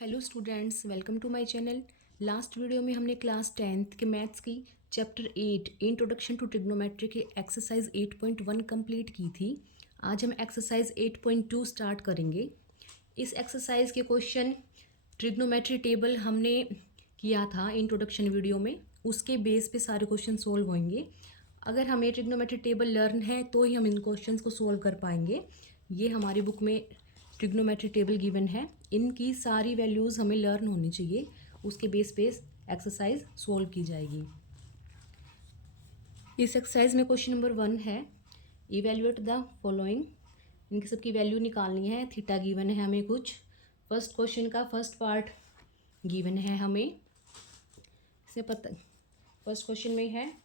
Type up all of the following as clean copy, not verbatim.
Hello students, welcome to my channel. Last video में हमने class 10th के maths की चैप्टर 8 इंट्रोडक्शन टू ट्रिग्नोमेट्री की एक्सरसाइज 8.1 कंप्लीट की थी। आज हम एक्सरसाइज 8.2 स्टार्ट करेंगे। इस एक्सरसाइज के क्वेश्चन ट्रिग्नोमेट्री टेबल हमने किया था इंट्रोडक्शन वीडियो में, उसके बेस पे सारे क्वेश्चन सोल्व होंगे। अगर हमें ट्रिग्नोमेट्री टेबल लर्न है तो ही हम इन क्वेश्चंस को सोल्व कर पाएंगे। ये हमारी बुक में ट्रिग्नोमेट्री टेबल गिवन है, इनकी सारी वैल्यूज़ हमें लर्न होनी चाहिए, उसके बेस पे एक्सरसाइज सोल्व की जाएगी। इस एक्सरसाइज में क्वेश्चन नंबर 1 है, इवेल्युएट द फॉलोइंग। इनकी सबकी वैल्यू निकालनी है। थीटा गिवन है हमें कुछ। फर्स्ट क्वेश्चन का फर्स्ट पार्ट गिवन है हमें, इसे पता। फर्स्ट क्वेश्चन में है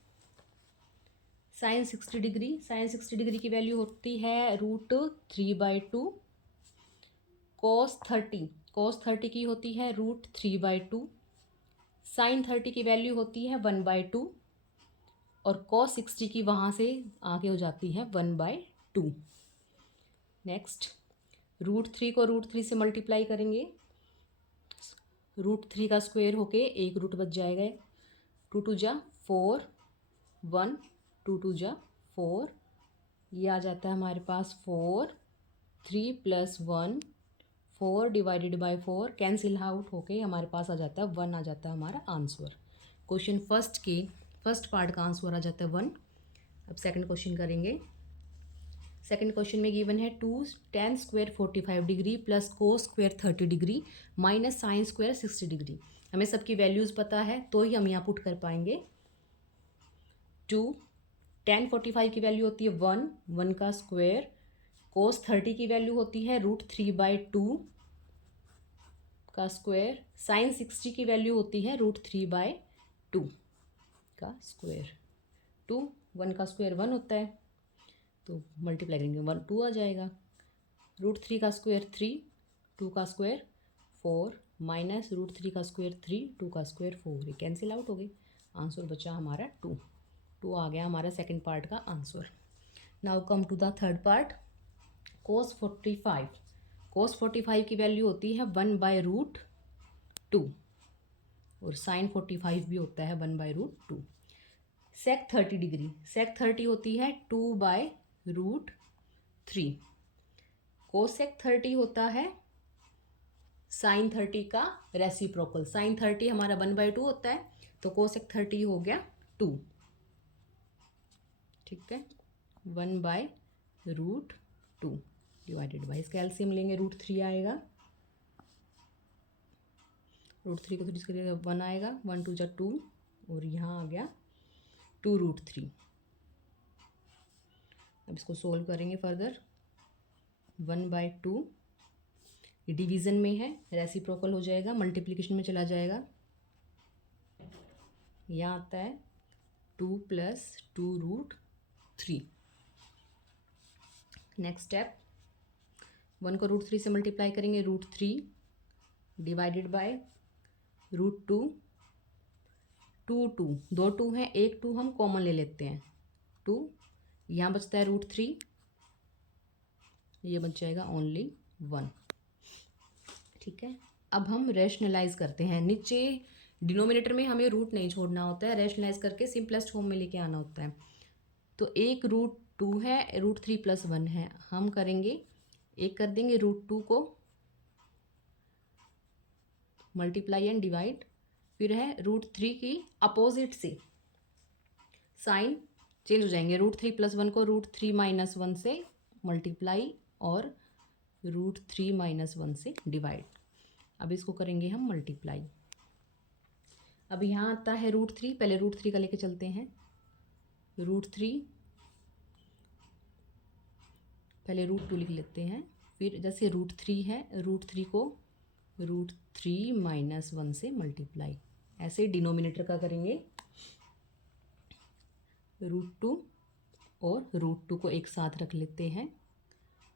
साइन 60 डिग्री। साइन 60 डिग्री की वैल्यू होती है √3/2। कॉस 30 की होती है √3/2। साइन 30 की वैल्यू होती है 1/2 और कॉस 60 की वहाँ से आगे हो जाती है 1/2। नेक्स्ट, √3 को √3 से मल्टीप्लाई करेंगे, √3 का स्क्वायर होके एक रूट बच जाएगा। 2 2 जा 4, 1 2 2 जा 4, ये आ जाता है हमारे पास 4, 3 + 1 4 डिवाइडेड बाय 4 कैंसिल आउट होके हमारे पास आ जाता है 1, आ जाता है हमारा आंसर। क्वेश्चन फर्स्ट के फर्स्ट पार्ट का आंसर आ जाता है 1। अब सेकंड क्वेश्चन करेंगे। सेकंड क्वेश्चन में गिवन है 2 tan square 45 degree plus cos square 30 degree minus sine square 60 degree. हमें सबकी वैल्यूज़ पता है तो ही हम यहाँ पुट कर पाएंगे। 2 tan 45 की वैल्यू होती है 1 का स्क्वायर, कोस 30 की वैल्यू होती है √3/2 का स्क्वायर, साइन 60 की वैल्यू होती है √3/2 का स्क्वायर। 2 1 का स्क्वायर 1 होता है तो मल्टीप्लाई करेंगे 1 2 आ जाएगा। √3 का स्क्वायर 3, 2 का स्क्वायर 4 माइनस √3 का स्क्वायर 3, 2 का स्क्वायर 4, ये कैंसिल आउट हो गई। आंसर बचा हमारा 2 आ गया हमारा सेकंड पार्ट का answer. Now come to the third part. Cos 45 की वैल्यू होती है 1/√2 और साइन 45 भी होता है 1/√2। सेक 30 डिग्री, सेक 30 होती है 2/√3। कोसेक 30 होता है साइन 30 का रेसिप्रोकल। साइन 30 हमारा 1/2 होता है तो कोसेक 30 हो गया 2। ठीक है, 1/√2 डिवाइडेड बाई, इसका एलसीएम लेंगे √3 आएगा, √3 को 3 करिएगा 1 आएगा, 1 2 जा 2 और यहाँ आ गया 2√3। अब इसको सोल्व करेंगे फर्दर। 1/2 ये डिवीज़न में है, रेसिप्रोकल हो जाएगा, मल्टीप्लिकेशन में चला जाएगा। यहाँ आता है 2 + 2√3। नेक्स्ट स्टेप, 1 को √3 से मल्टीप्लाई करेंगे, √3 डिवाइडेड बाय √2। 2 2 दो 2 हैं, एक 2 हम कॉमन ले लेते हैं, 2 यहाँ बचता है √3, ये बच जाएगा ओनली 1। ठीक है, अब हम रैशनलाइज करते हैं। नीचे डिनोमिनेटर में हमें रूट नहीं छोड़ना होता है, रैशनलाइज करके सिंपलेस्ट फॉर्म में लेके आना होता है। तो एक √2 है, √3 + 1 है, हम करेंगे एक कर देंगे √2 को मल्टीप्लाई एंड डिवाइड, फिर है √3 की अपोजिट से साइन चेंज हो जाएंगे, √3 + 1 को √3 - 1 से मल्टीप्लाई और √3 - 1 से डिवाइड। अब इसको करेंगे हम मल्टीप्लाई। अब यहाँ आता है √3, पहले √3 का लेके चलते हैं। √3 पहले √2 लिख लेते हैं, फिर जैसे √3 है, √3 को √3 - 1 से मल्टीप्लाई, ऐसे डिनोमिनेटर का करेंगे। √2 और √2 को एक साथ रख लेते हैं,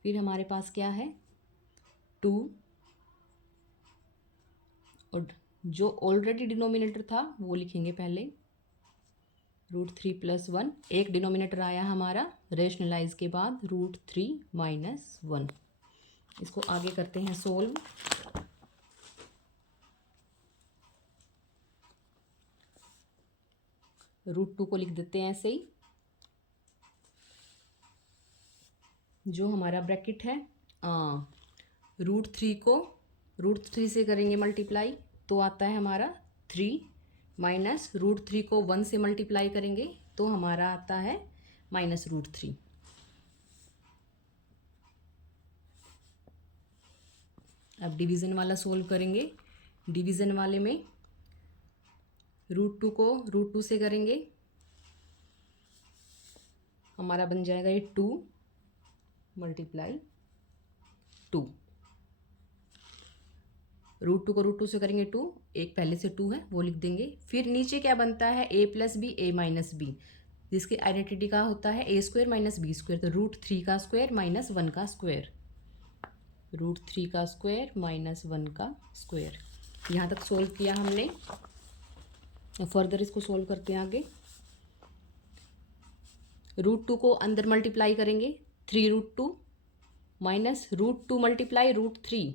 फिर हमारे पास क्या है 2 और जो ऑलरेडी डिनोमिनेटर था वो लिखेंगे पहले, √3 + 1, एक डिनोमिनेटर आया हमारा रेशनलाइज के बाद √3 - 1। इसको आगे करते हैं सोल्व। रूट 2 को लिख देते हैं ऐसे ही, जो हमारा ब्रैकेट है। रूट 3 को रूट 3 से करेंगे मल्टीप्लाई तो आता है हमारा 3, माइनस रूट 3 को 1 से मल्टीप्लाई करेंगे तो हमारा आता है -√3। अब डिवीज़न वाला सोल्व करेंगे। डिवीज़न वाले में रूट 2 को रूट 2 से करेंगे, हमारा बन जाएगा ये 2 मल्टीप्लाई 2। रूट 2 को रूट 2 से करेंगे 2, एक पहले से 2 है वो लिख देंगे। फिर नीचे क्या बनता है a+b a-b, जिसकी आइडेंटिटी का होता है a² - b²। तो रूट 3 का स्क्वायर माइनस 1 का स्क्वायर, रूट 3 का स्क्वायर माइनस 1 का स्क्वायर। यहाँ तक सोल्व किया हमने। फर्दर इसको सोल्व करते हैं आगे। रूट 2 को अंदर मल्टीप्लाई करेंगे 3√2 माइनस रूट 2 मल्टीप्लाई रूट 3,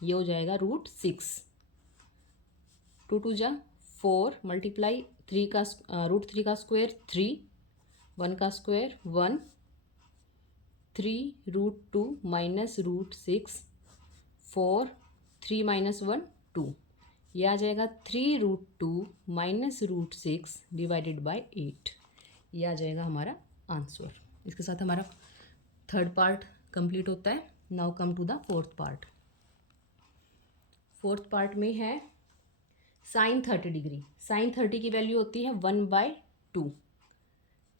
ये हो जाएगा रूट 6। 2 2 जा 4 मल्टीप्लाई 3 का रूट 3 का स्क्वायर 3, 1 का स्क्वायर 1, 3√2 माइनस रूट 6, 4, 3 - 1 2, ये आ जाएगा 3√2 माइनस रूट 6 डिवाइडेड बाय 8। ये आ जाएगा हमारा आंसर। इसके साथ हमारा थर्ड पार्ट कंप्लीट होता है। Now come to the fourth part. Fourth part में है साइन 30 डिग्री। साइन 30 की वैल्यू होती है 1/2।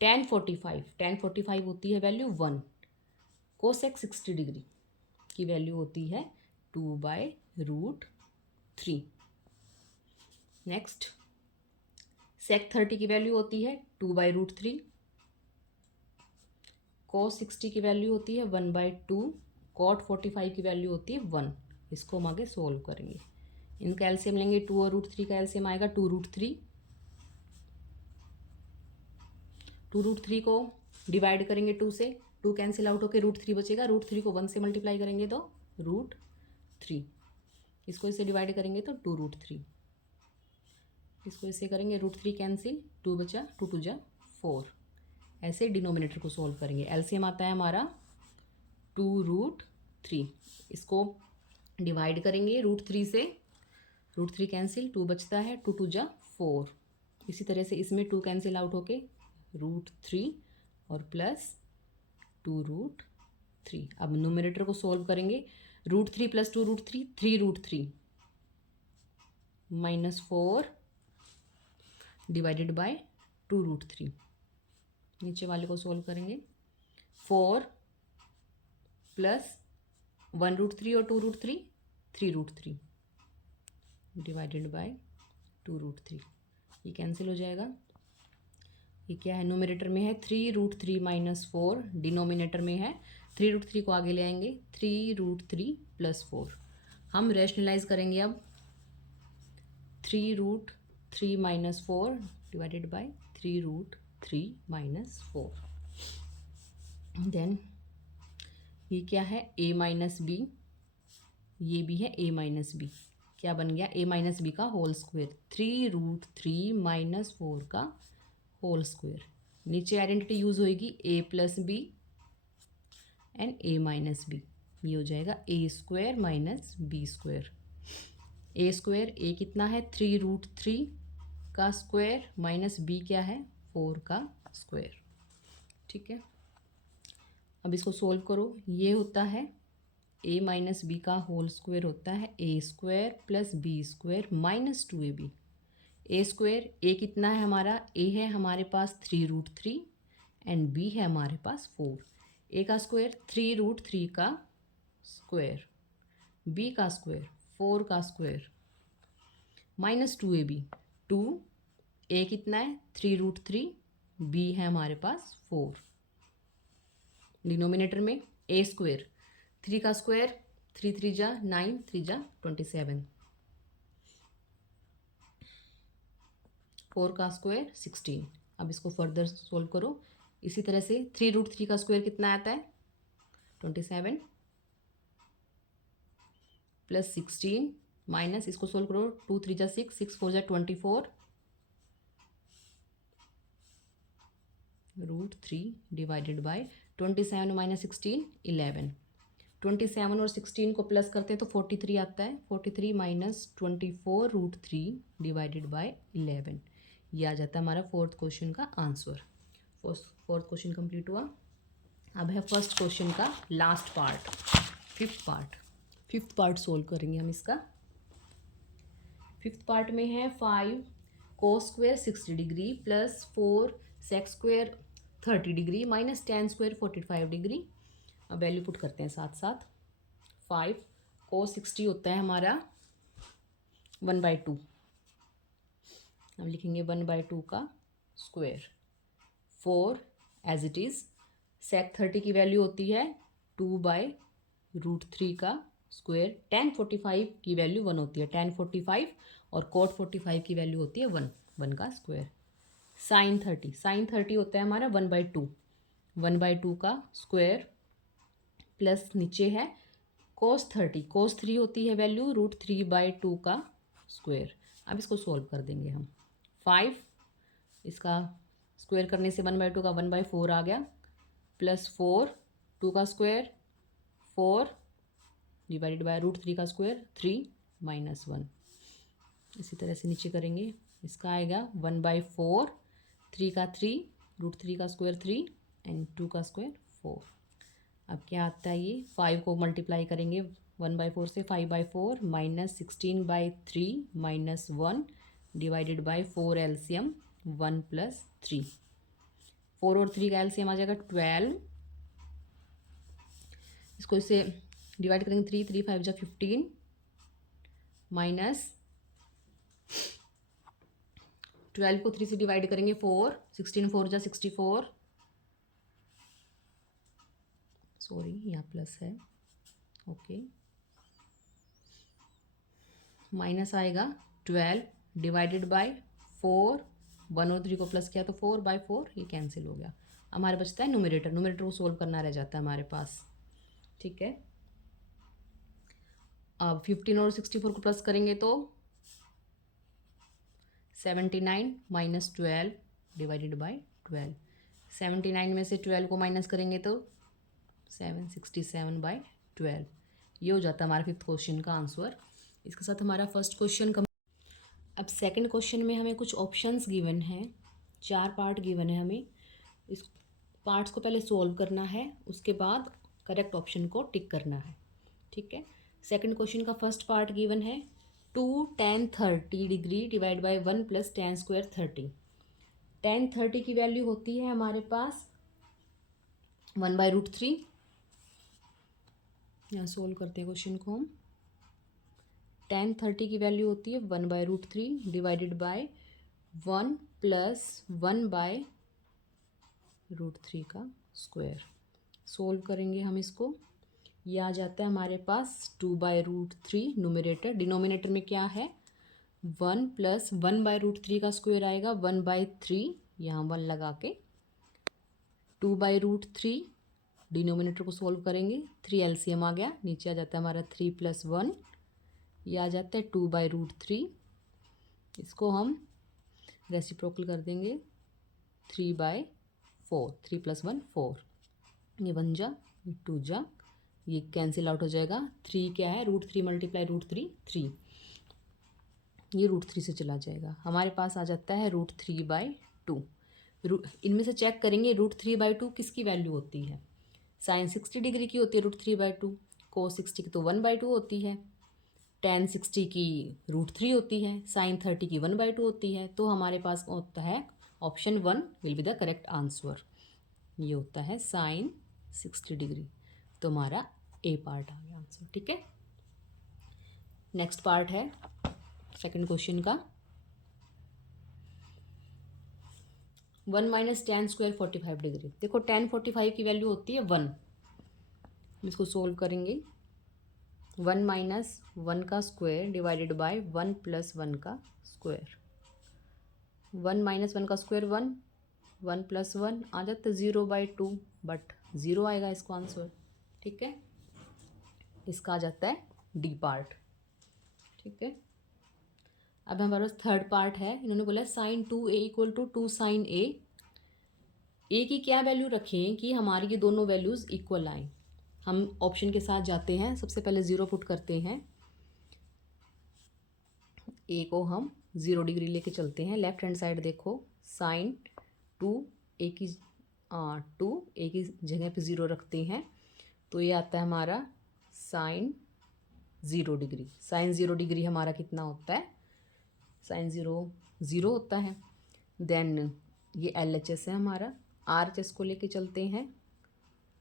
tan 45 होती है वैल्यू 1। कोसेक 60 डिग्री की वैल्यू होती है 2/√3। नेक्स्ट सेक 30 की वैल्यू होती है 2/√3। cos 60 की वैल्यू होती है 1/2। cot 45 की वैल्यू होती है 1। इसको हम आगे सोल्व करेंगे। इनका एलसीएम लेंगे 2 और रूट 3 का एलसीएम आएगा 2√3। 2√3 को डिवाइड करेंगे 2 से, 2 कैंसिल आउट होकर रूट 3 बचेगा। रूट 3 को 1 से मल्टीप्लाई करेंगे तो रूट 3। इसको इससे डिवाइड करेंगे तो 2√3। इसको इससे करेंगे रूट 3 कैंसिल, 2 बचा, 2 2 जा 4। ऐसे डिनोमिनेटर को सोल्व करेंगे। एलसीएम आता है हमारा 2√3। इसको डिवाइड करेंगे रूट 3 से, रूट 3 कैंसिल, 2 बचता है, 2 2 जा 4। इसी तरह से इसमें 2 कैंसिल आउट होके रूट 3 और प्लस 2√3। अब नोमिनेटर को सोल्व करेंगे। Root 3 + 2√3 3√3 -4 divided by 2√3। नीचे वाले को सोल्व करेंगे। 4 + 1√3 और 2√3 3√3 डिवाइडेड बाय 2√3। ये कैंसिल हो जाएगा। ये क्या है नोमिनेटर में है 3√3 - 4, डिनोमिनेटर में है 3√3 को आगे ले आएंगे 3√3 + 4। हम रैशनलाइज करेंगे अब 3√3 - 4 डिवाइडेड बाय 3√3 - 4। देन ये क्या है a - b, ये भी है a - b। क्या बन गया a - b का होल स्क्वायर, 3√3 - 4 का होल स्क्वायर। नीचे आइडेंटिटी यूज होएगी a + b and a - b। ये हो जाएगा a² - b²। a² a कितना है 3√3 का स्क्वायर माइनस b क्या है 4 का स्क्वायर। ठीक है, अब इसको सोल्व करो। ये होता है a - b का होल स्क्वायर होता है a² + b² - 2ab। a² a कितना है हमारा, a है हमारे पास 3√3 एंड b है हमारे पास 4। a का स्क्वायर 3√3 का स्क्वायर, b का स्क्वायर 4 का स्क्वायर -2ab। 2 a कितना है 3√3, b है हमारे पास 4। डिनोमिनेटर में a², 3 का स्क्वायर 3 3 जा 9, 3 जा 27, 4 का स्क्वायर 16। अब इसको फर्दर सोल्व करो। इसी तरह से 3√3 का स्क्वायर कितना आता है 27 + 16 माइनस, इसको सोल्व करो 2 3 जा 6, 6 4 जा 24, √3 डिवाइडेड बाय 27 माइनस 16 11। 27 और 16 को प्लस करते हैं तो 43 आता है। 43 माइनस 24 √3 डिवाइडेड बाय 11, ये आ जाता है हमारा फोर्थ क्वेश्चन का आंसर। फोर्थ क्वेश्चन कंप्लीट हुआ। अब है फर्स्ट क्वेश्चन का last part, fifth part solve करेंगे हम इसका। फिफ्थ पार्ट में है 5 cos square 60 degree plus 4 sec square 30 degree minus tan square 45 degree. अब वैल्यू पुट करते हैं साथ साथ। 5 cos 60 होता है हमारा 1/2। हम लिखेंगे 1/2 का स्क्वेयर। 4 एज इट इज़। sec 30 की वैल्यू होती है 2/√3 का स्क्वेयर। tan 45 की वैल्यू 1 होती है। tan 45 और cot 45 की वैल्यू होती है 1 का स्क्वायर। sin 30 होता है हमारा 1/2। 1/2 का स्क्वायर प्लस नीचे है cos 3 होती है वैल्यू √3/2 का स्क्वायर। अब इसको सोल्व कर देंगे हम। 5 इसका स्क्वायर करने से 1/2 का 1/4 आ गया, प्लस 4 2 का स्क्वायर 4 डिवाइडेड बाय √3 का स्क्वायर 3 माइनस 1। इसी तरह से नीचे करेंगे, इसका आएगा 1/4, 3 का 3, √3 का स्क्वायर 3 एंड 2 का स्क्वायर 4। अब क्या आता है ये, 5 को मल्टीप्लाई करेंगे 1/4 से, 5/4 minus 16/3 minus 1 divided by 4 LCM 1 plus 3। 4 और 3 का एलसीएम आ जाएगा 12। इसको इसे डिवाइड करेंगे 3 5 जा 15 माइनस 12 को 3 से डिवाइड करेंगे 4, 16 4 जा 64, सॉरी यहाँ प्लस है, ओके। माइनस आएगा 12 डिवाइडेड बाय 4, 1 और 3 को प्लस किया तो 4/4, ये कैंसिल हो गया। हमारे बचता है न्यूमरेटर को सोल्व करना रह जाता है हमारे पास, ठीक है। अब 15 और 64 को प्लस करेंगे तो 79 माइनस 12 डिवाइडेड बाय 12। 79 में से 12 को माइनस करेंगे तो 767/12। ये हो जाता है हमारा फिफ्थ क्वेश्चन का आंसर। इसके साथ हमारा फर्स्ट क्वेश्चन अब सेकंड क्वेश्चन में हमें कुछ ऑप्शंस गिवन हैं, 4 पार्ट गिवन है। हमें इस पार्ट्स को पहले सोल्व करना है, उसके बाद करेक्ट ऑप्शन को टिक करना है, ठीक है। सेकंड क्वेश्चन का फर्स्ट पार्ट गिवन है 2 tan 30 degree divide by 1 plus tan square 30। tan 30 की वैल्यू होती है हमारे पास 1/√3। यहाँ सोल्व करते हैं क्वेश्चन को हम। tan 30 की वैल्यू होती है 1/√3 डिवाइडेड बाय 1 प्लस 1/√3 का स्क्वायर। सोल्व करेंगे हम इसको, ये आ जाता है हमारे पास 2/√3 न्यूमरेटर। डिनोमिनेटर में क्या है 1 प्लस 1/√3 का स्क्वायर आएगा 1/3, यहाँ 1 लगा के 2/√3। डिनोमिनेटर को सोल्व करेंगे, 3 एलसीएम आ गया, नीचे आ जाता है हमारा 3 + 1, ये आ जाता है 2/√3। इसको हम रेसिप्रोकल कर देंगे 3/4, 3 + 1 4, ये 1 जा 2 जा, ये कैंसिल आउट हो जाएगा। 3 क्या है √3 मल्टीप्लाई √3 3, ये √3 से चला जाएगा। हमारे पास आ जाता है √3/2। इनमें से चेक करेंगे √3/2 किसकी वैल्यू होती है। sin 60 डिग्री की होती है √3/2, cos 60 की तो 1/2 होती है, tan 60 की √3 होती है, sin 30 की 1/2 होती है। तो हमारे पास होता है option 1 will be the correct answer. ये होता है sin 60 डिग्री, तो हमारा ए पार्ट आ गया आंसर, ठीक है। नेक्स्ट पार्ट है सेकंड क्वेश्चन का 1 माइनस tan स्क्वायर 45 डिग्री। देखो tan 45 की वैल्यू होती है 1, इसको सोल्व करेंगे 1 माइनस 1 का स्क्वायर डिवाइडेड बाय 1 प्लस 1 का स्क्वायर। 1 माइनस 1 का स्क्वायर 1, 1 प्लस 1 आ जाता है 0/2, बट 0 आएगा इसको आंसर, ठीक है। इसका आ जाता है डी पार्ट, ठीक है। अब हमारे पास थर्ड पार्ट है, इन्होंने बोला sin 2a = 2 sin a। ए की क्या वैल्यू रखें कि हमारी ये दोनों वैल्यूज़ इक्वल आएँ। हम ऑप्शन के साथ जाते हैं, सबसे पहले 0 पुट करते हैं, ए को हम 0 डिग्री लेके चलते हैं। लेफ्ट हैंड साइड देखो, साइन 2 ए की 2 ए की जगह पे 0 रखते हैं तो ये आता है हमारा साइन 0 डिग्री। साइन 0 डिग्री हमारा कितना होता है, साइन 0 होता है। देन ये LHS है हमारा, RHS को लेके चलते हैं,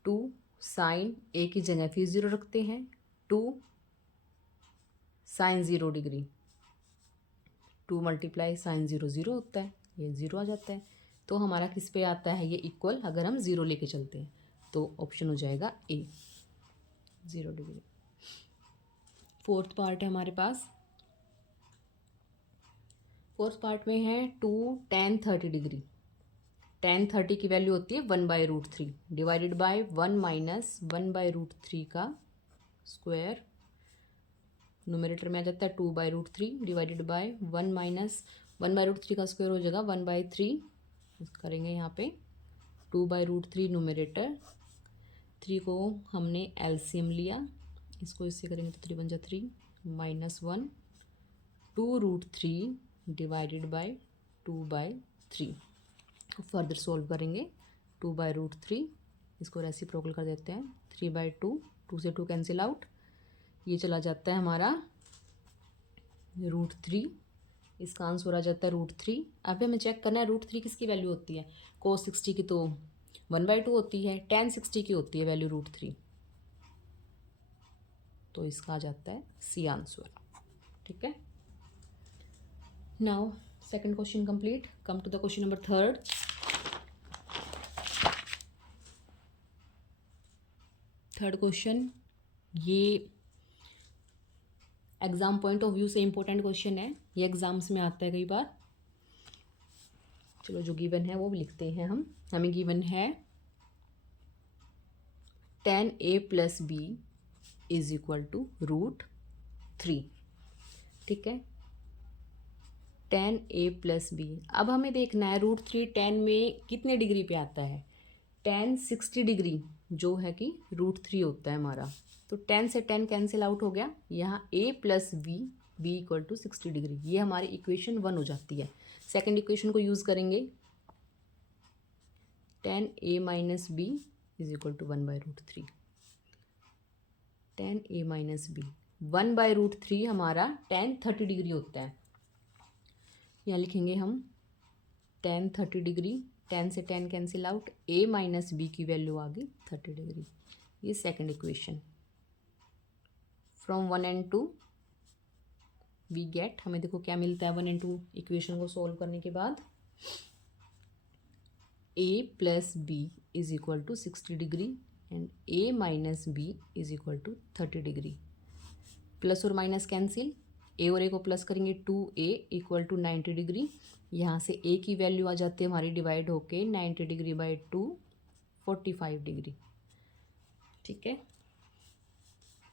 2 साइन ए की जगह फिर 0 रखते हैं, 2 साइन 0 डिग्री, 2 मल्टीप्लाई साइन 0 होता है, ये 0 आ जाता है। तो हमारा किस पे आता है ये इक्वल, अगर हम 0 लेके चलते हैं तो ऑप्शन हो जाएगा ए, 0 डिग्री। फोर्थ पार्ट है हमारे पास, फोर्थ पार्ट में है 2 tan 30 डिग्री। tan 30 की वैल्यू होती है 1/√3 डिवाइडेड बाय 1 माइनस 1/√3 का स्क्वायर, न्यूमरेटर में आ जाता है 2/√3 डिवाइडेड बाय 1 माइनस 1/√3 का स्क्वायर हो जाएगा 1/3 करेंगे यहाँ पे, 2/√3 न्यूमरेटर, 3 को हमने एलसीएम लिया, इसको इससे करेंगे तो 3 बन जाए 3 minus 1 2√3 divided by 2/3। Further solve करेंगे, 2/√3 इसको रेसिप्रोकल कर देते हैं, 3/2, 2 से 2 कैंसिल आउट, ये चला जाता है हमारा √3, इसका आंसर आ जाता है √3। अब हमें चेक करना है √3 किसकी वैल्यू होती है, cos 60 की तो 1/2 होती है, tan 60 की होती है वैल्यू √3, तो इसका आ जाता है सी आंसर। ठीक है, now second question complete, come to the question number third. Third question ये एग्जाम पॉइंट ऑफ व्यू से इम्पोर्टेंट क्वेश्चन है, ये एग्जाम्स में आता है कई बार। चलो जो गिवन है वो भी लिखते हैं हम, हमें गिवन है tan a plus B is equal to √3। ठीक है, tan a प्लस बी, अब हमें देखना है √3 tan में कितने डिग्री पे आता है, tan 60 डिग्री जो है कि √3 होता है हमारा, तो tan से tan कैंसिल आउट हो गया, यहाँ a plus B equal to 60 degree, ये हमारी इक्वेशन 1 हो जाती है। सेकंड इक्वेशन को यूज़ करेंगे, tan a minus B is equal to 1/√3, tan a minus B 1/√3 हमारा tan 30 डिग्री होता है, यहाँ लिखेंगे हम tan 30 डिग्री, tan से tan cancel out, a minus B की वैल्यू आ गई 30 डिग्री, ये second equation. From 1 and 2 we get, हमें देखो क्या मिलता है 1 and 2 इक्वेशन को सॉल्व करने के बाद, a plus B is equal to 60 degree and a minus B is equal to 30 degree, plus और माइनस कैंसिल, a और a को प्लस करेंगे 2a इक्वल टू 90 डिग्री, यहाँ से a की वैल्यू आ जाती है हमारी डिवाइड होके 90 डिग्री बाई 2 45 डिग्री। ठीक है,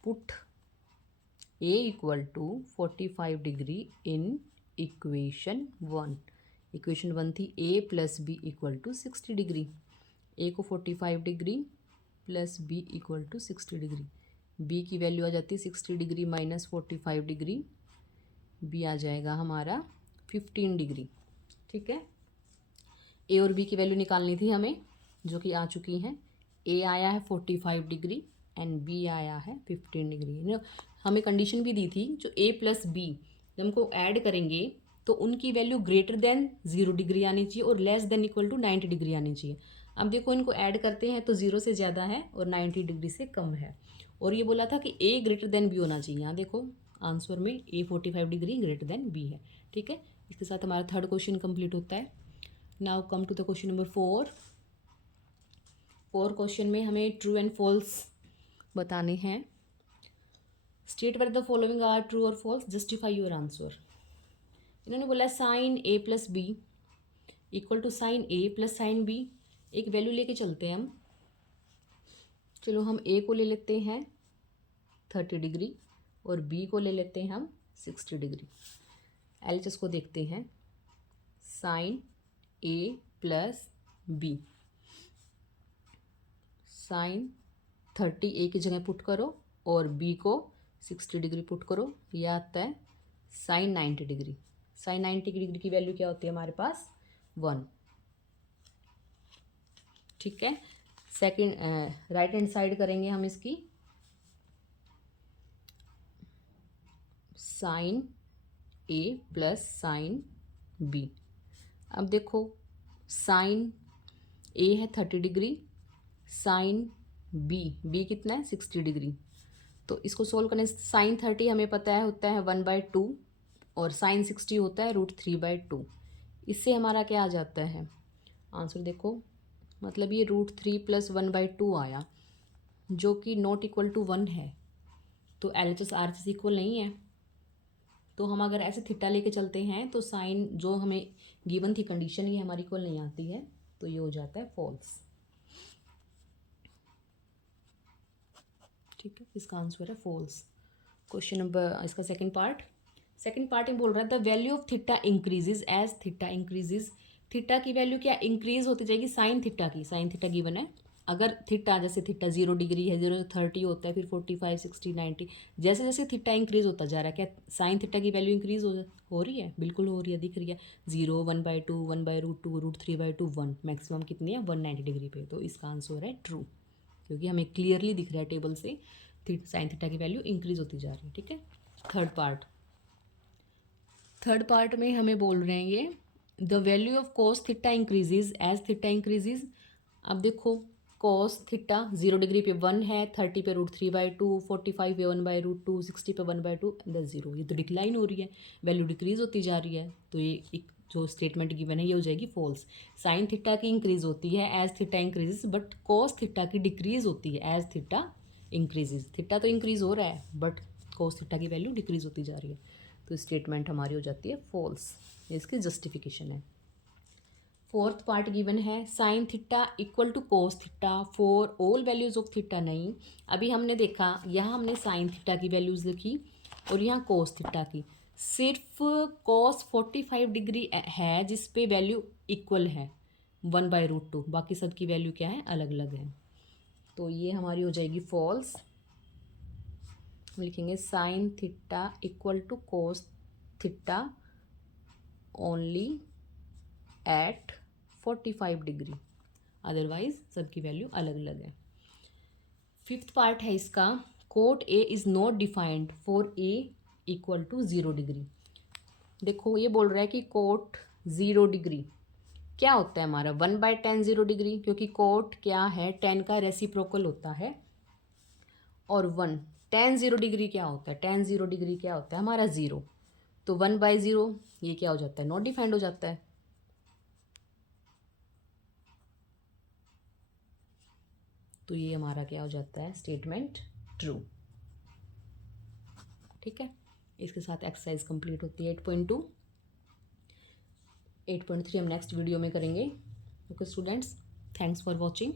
put a equal to 45 degree in equation 1। Equation 1 थी a plus B equal to 60 degree, a को 45 degree plus b equal to 60 degree, b की वैल्यू आ जाती है 60 डिग्री माइनस 45 डिग्री, b आ जाएगा हमारा 15 डिग्री। ठीक है, a और b की वैल्यू निकालनी थी हमें, जो कि आ चुकी हैं, a आया है 45 डिग्री एंड b आया है 15 डिग्री। हमें कंडीशन भी दी थी, जो a प्लस बी जब हमको ऐड करेंगे तो उनकी वैल्यू ग्रेटर देन 0 डिग्री आनी चाहिए और less than equal to 90 degree आनी चाहिए। अब देखो इनको ऐड करते हैं तो 0 से ज़्यादा है और 90 डिग्री से कम है, और ये बोला था कि a ग्रेटर देन b होना चाहिए, यहाँ देखो आंसर में a 45 degree greater than b है। ठीक है, इसके साथ हमारा थर्ड क्वेश्चन कंप्लीट होता है। Now come to the question number 4। Question में हमें ट्रू एंड फॉल्स बताने हैं। State whether the following are true और फॉल्स, जस्टिफाई योर आंसर। इन्होंने बोला sine a plus B equal to sine a plus sine B, एक value लेके चलते हैं हम। चलो हम a को ले लेते हैं 30 डिग्री और b को ले लेते हैं हम 60 डिग्री। LHS को देखते हैं, sine a plus B, sine 30 A की जगह पुट करो और बी को 60 डिग्री पुट करो, ये आता है साइन 90 डिग्री। साइन 90 डिग्री की वैल्यू क्या होती है हमारे पास 1। ठीक है, सेकंड राइट हैंड साइड करेंगे हम इसकी, साइन ए प्लस साइन बी। अब देखो साइन ए है 30 डिग्री, साइन बी कितना है 60 डिग्री। तो इसको सोल्व करने से साइन 30 हमें पता है होता है 1/2 और साइन 60 होता है √3/2। इससे हमारा क्या आ जाता है आंसर देखो, मतलब ये √3 + 1/2 आया, जो कि नॉट इक्वल टू 1 है। तो LHS RHS इक्वल नहीं है। तो हम अगर ऐसे थीटा लेके चलते हैं तो साइन जो हमें गिवन थी कंडीशन, ये हमारी इक्वल नहीं आती है, तो ये हो जाता है फॉल्स। ठीक है, इसका आंसर है फॉल्स। क्वेश्चन नंबर इसका सेकंड पार्ट में बोल रहा है the value of theta increases as theta increases. Theta की वैल्यू क्या इंक्रीज होती जाएगी साइन थीटा की। साइन थीटा गिवन है, अगर थीटा जैसे थीटा 0 डिग्री है, 0 से 30 होता है, फिर 45 60 90, जैसे जैसे थीटा इंक्रीज होता जा रहा है, क्या साइन थीटा की वैल्यू इंक्रीज हो रही है? बिल्कुल हो रही है, दिख रही है। 0 1/2 1/√2 √3/2 1, मैक्सिमम कितनी है 190 डिग्री पे। तो इसका आंसर है ट्रू, क्योंकि हमें क्लियरली दिख रहा है टेबल से साइन थीटा की वैल्यू इंक्रीज होती जा रही है। ठीक है, थर्ड पार्ट में हमें बोल रहे हैं ये the value of cos theta increases as theta increases. अब देखो कॉस थीटा 0 डिग्री पे 1 है, 30 पे √3/2, 45 पे 1/√2, 60 पे 1/2 एंड 0। ये तो डिक्लाइन हो रही है, वैल्यू डिक्रीज होती जा रही है। तो ये एक जो स्टेटमेंट गिवन है ये हो जाएगी फॉल्स। साइन थीटा की इंक्रीज होती है as theta increases, but cos theta की डिक्रीज होती है एज थीटा इंक्रीजेज। थीटा तो इंक्रीज हो रहा है बट कॉस थीटा की वैल्यू डिक्रीज होती जा रही है, तो स्टेटमेंट हमारी हो जाती है फॉल्स। इसकी जस्टिफिकेशन है। फोर्थ पार्ट गिवन है sine theta equal to cos theta for all values of theta. नहीं, अभी हमने देखा यहाँ हमने साइन थीटा की वैल्यूज लिखी और यहाँ कोस थीटा की। सिर्फ कोस 45 डिग्री है जिस पे वैल्यू इक्वल है 1/√2, बाकी सब की वैल्यू क्या है अलग अलग है। तो ये हमारी हो जाएगी फॉल्स। लिखेंगे sine theta equal to cos theta only at 45 degree, otherwise सबकी वैल्यू अलग अलग है। फिफ्थ पार्ट है इसका cot A is not defined for A equal to 0 degree. देखो ये बोल रहा है कि कोट 0 डिग्री क्या होता है हमारा 1/10 0 डिग्री, क्योंकि कोट क्या है 10 का रेसिप्रोकल होता है। और 1 tan 0 डिग्री क्या होता है, tan 0 डिग्री क्या होता है हमारा 0। तो 1/0 ये क्या हो जाता है नॉट डिफाइंड हो जाता है। तो ये हमारा क्या हो जाता है स्टेटमेंट ट्रू। ठीक है, इसके साथ एक्सरसाइज कंप्लीट होती है 8.2। 8.3 हम नेक्स्ट वीडियो में करेंगे। Okay students, thanks for watching.